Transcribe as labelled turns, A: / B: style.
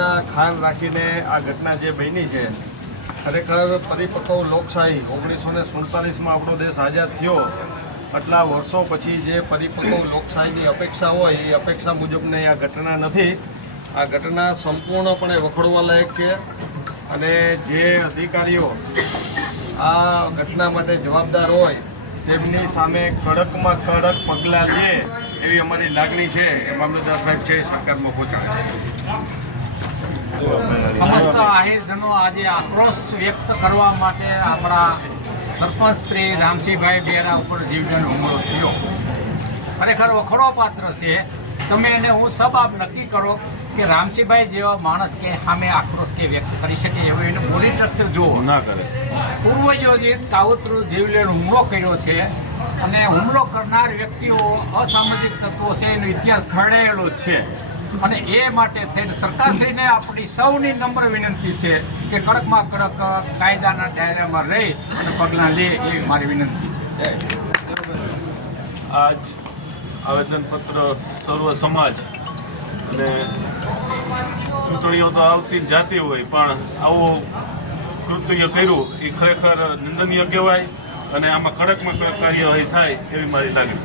A: ના ખાન રાખીને આ ઘટના જે બની છે, ખરેખર પરિપક્વ લોકશાહી ઓગણીસો ને સુડતાલીસમાં આપણો દેશ આઝાદ થયો. આટલા વર્ષો પછી જે પરિપક્વ લોકશાહીની અપેક્ષા હોય, એ અપેક્ષા મુજબની આ ઘટના નથી. આ ઘટના સંપૂર્ણપણે વખોડવા લાયક છે અને જે અધિકારીઓ આ ઘટના માટે જવાબદાર હોય, તેમની સામે કડકમાં કડક પગલાં લે એવી અમારી લાગણી છે. એ મામલતદાર સાહેબ છે સરકારમાં પહોંચાડે
B: સમસ્ત આહિરજનો આજે આક્રોશ વ્યક્ત કરવા માટે આપણા સરપંચ શ્રી રામસિંહભાઈ બેરા ઉપર જીવલેણ હુમલો થયો. ખરેખર વખોડો પાત્ર છે. તમે એને હું સબાબ નક્કી કરો કે રામસિંહભાઈ જેવા માણસ કે સામે આક્રોશ કે વ્યક્ત કરી શકે એવો એને પોલીસ સ્ટ્રક્ચર જુઓ.
C: ના કરે.
B: પૂર્વયોજિત કાવતરું જીવલેણ હુમલો કર્યો છે અને હુમલો કરનાર વ્યક્તિઓ અસામાજિક તત્વો છે એનો ઇતિહાસ ખરડાયેલો જ છે. અને એ માટે થઈને સરકારશ્રીને આપણી સૌની નમ્ર વિનંતી છે કે કડકમાં કડક કાયદાના દાયરામાં રહી અને પગલાં લે એ મારી વિનંતી છે.
C: આજ આવેદનપત્ર સર્વ સમાજ અને ચૂંટણીઓ તો આવતી જ જાતી હોય પણ આવું કૃત્ય કર્યું એ ખરેખર નિંદનીય કહેવાય અને આમાં કડકમાં કડક કાર્યવાહી થાય એવી મારી લાગણી